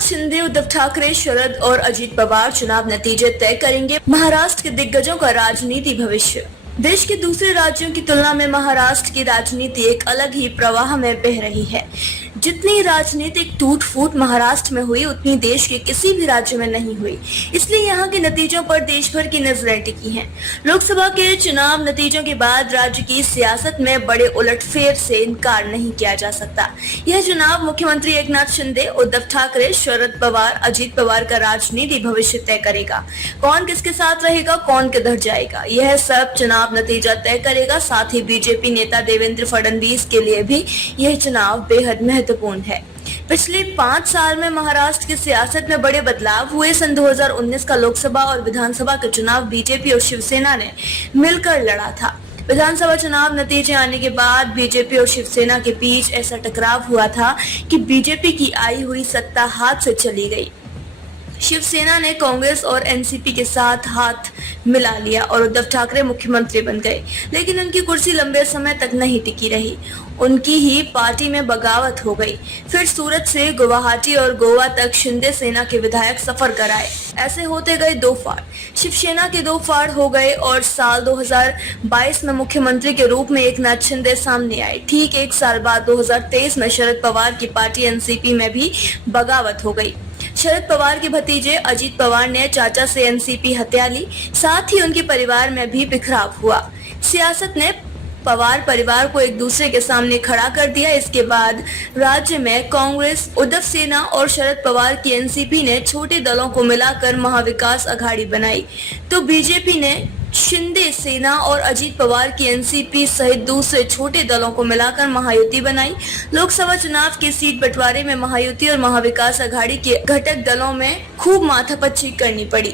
एकनाथ शिंदे, उद्धव ठाकरे, शरद और अजीत पवार चुनाव नतीजे तय करेंगे महाराष्ट्र के दिग्गजों का राजनीति भविष्य। देश के दूसरे राज्यों की तुलना में महाराष्ट्र की राजनीति एक अलग ही प्रवाह में बह रही है। जितनी राजनीतिक टूट फूट महाराष्ट्र में हुई, उतनी देश के किसी भी राज्य में नहीं हुई। इसलिए यहाँ के नतीजों पर देश भर की नजरें टिकी हैं। लोकसभा के चुनाव नतीजों के बाद राज्य की सियासत में बड़े उलटफेर से इनकार नहीं किया जा सकता। यह चुनाव मुख्यमंत्री एकनाथ शिंदे, उद्धव ठाकरे, शरद पवार, अजीत पवार का राजनीति भविष्य तय करेगा। कौन किसके साथ रहेगा, कौन किधर जाएगा, यह सब चुनाव नतीजा तय करेगा। साथ ही बीजेपी नेता देवेंद्र फडणवीस के लिए भी यह चुनाव बेहद महत्वपूर्ण है। पिछले 5 साल में महाराष्ट्र की सियासत में बड़े बदलाव हुए। सन 2019 का लोकसभा और विधानसभा का चुनाव बीजेपी और शिवसेना ने मिलकर लड़ा था। विधानसभा चुनाव नतीजे आने के बाद बीजेपी और शिवसेना के बीच ऐसा टकराव हुआ था कि बीजेपी की आई हुई सत्ता हाथ से चली गई। शिवसेना ने कांग्रेस और एनसीपी के साथ हाथ मिला लिया और उद्धव ठाकरे मुख्यमंत्री बन गए, लेकिन उनकी कुर्सी लंबे समय तक नहीं टिकी रही। उनकी ही पार्टी में बगावत हो गई। फिर सूरत से गुवाहाटी और गोवा तक शिंदे सेना के विधायक सफर कराए। ऐसे होते गए 2 फाड़, शिवसेना के 2 फाड़ हो गए और साल 2022 में मुख्यमंत्री के रूप में एकनाथ शिंदे सामने आए। ठीक 1 साल बाद 2023 में शरद पवार की पार्टी एनसीपी में भी बगावत हो गई। शरद पवार के भतीजे अजीत पवार ने चाचा से एनसीपी हत्या ली। साथ ही उनके परिवार में भी बिखराव हुआ। सियासत ने पवार परिवार को एक दूसरे के सामने खड़ा कर दिया। इसके बाद राज्य में कांग्रेस, उद्धव सेना और शरद पवार की एनसीपी ने छोटे दलों को मिलाकर महाविकास अघाड़ी बनाई, तो बीजेपी ने शिंदे सेना और अजीत पवार की एनसीपी सहित दूसरे छोटे दलों को मिलाकर महायुति बनाई। लोकसभा चुनाव के सीट बंटवारे में महायुति और महाविकास अघाड़ी के घटक दलों में खूब माथापच्ची करनी पड़ी।